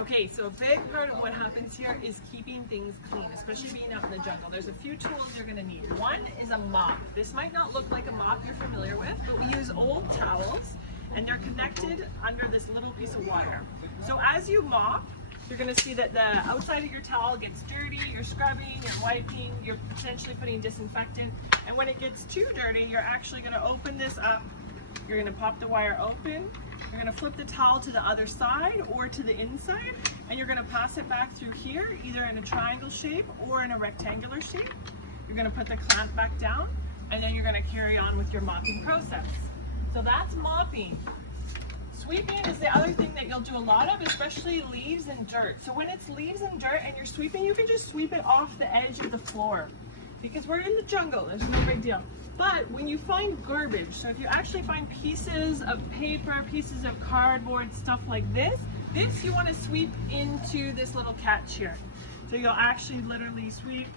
Okay, so a big part of what happens here is keeping things clean, especially being out in the jungle. There's a few tools you're gonna need. One is a mop. This might not look like a mop you're familiar with, but we use old towels and they're connected under this little piece of wire. So as you mop, you're gonna see that the outside of your towel gets dirty, you're scrubbing, you're wiping, you're potentially putting disinfectant. And when it gets too dirty, you're actually gonna open this up. You're gonna pop the wire open. You're gonna flip the towel to the other side or to the inside, and you're gonna pass it back through here, either in a triangle shape or in a rectangular shape. You're gonna put the clamp back down, and then you're gonna carry on with your mopping process. So that's mopping. Sweeping is the other thing that you'll do a lot of, especially leaves and dirt. So when it's leaves and dirt and you're sweeping, you can just sweep it off the edge of the floor because we're in the jungle, there's no big deal. But when you find garbage, so if you actually find pieces of paper, pieces of cardboard, stuff like this you want to sweep into this little catch here. So you'll actually literally sweep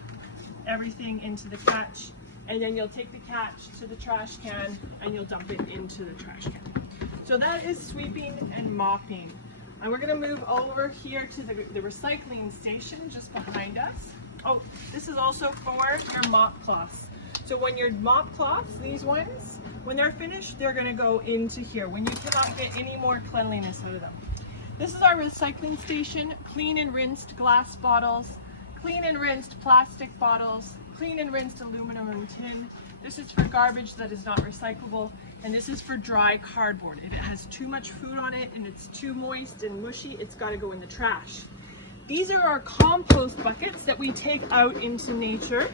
everything into the catch, and then you'll take the catch to the trash can and you'll dump it into the trash can. So that is sweeping and mopping. And we're going to move over here to the recycling station just behind us. Oh, this is also for your mop cloths. So when your mop cloths, these ones, when they're finished, they're gonna go into here when you cannot get any more cleanliness out of them. This is our recycling station. Clean and rinsed glass bottles, clean and rinsed plastic bottles, clean and rinsed aluminum and tin. This is for garbage that is not recyclable, and this is for dry cardboard. If it has too much food on it and it's too moist and mushy, it's gotta go in the trash. These are our compost buckets that we take out into nature.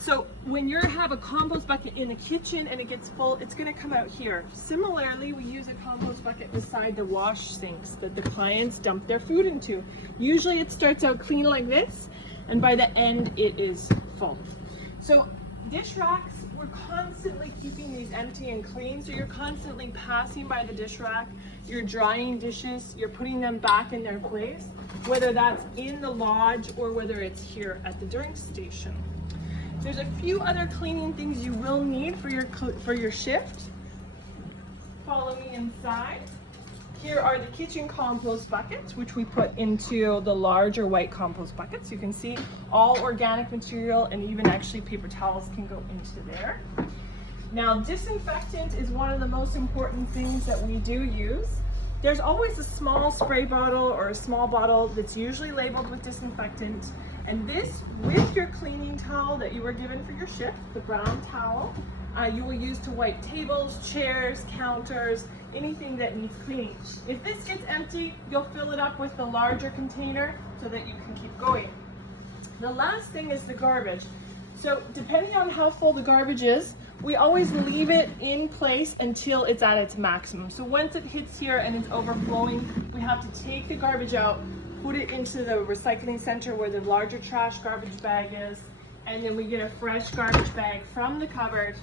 So when you have a compost bucket in the kitchen and it gets full, it's gonna come out here. Similarly, we use a compost bucket beside the wash sinks that the clients dump their food into. Usually it starts out clean like this, and by the end it is full. So dish racks, we're constantly keeping these empty and clean, so you're constantly passing by the dish rack, you're drying dishes, you're putting them back in their place, whether that's in the lodge or whether it's here at the drink station. There's a few other cleaning things you will need for your shift. Follow me inside. Here are the kitchen compost buckets, which we put into the larger white compost buckets. You can see all organic material and even actually paper towels can go into there. Now, disinfectant is one of the most important things that we do use. There's always a small spray bottle or a small bottle that's usually labeled with disinfectant. And this, with your cleaning towel that you were given for your shift, the brown towel, you will use to wipe tables, chairs, counters, anything that needs cleaning. If this gets empty, you'll fill it up with the larger container so that you can keep going. The last thing is the garbage. So depending on how full the garbage is, we always leave it in place until it's at its maximum. So once it hits here and it's overflowing, we have to take the garbage out, put it into the recycling center where the larger trash garbage bag is, and then we get a fresh garbage bag from the cupboard.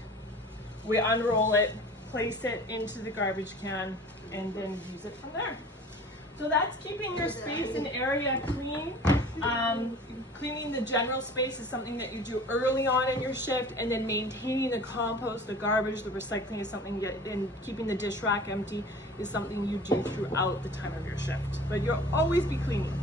We unroll it, place it into the garbage can, and then use it from there. So that's keeping your space and area clean. Cleaning the general space is something that you do early on in your shift, and then maintaining the compost, the garbage, the recycling is something and keeping the dish rack empty is something you do throughout the time of your shift. But you'll always be cleaning.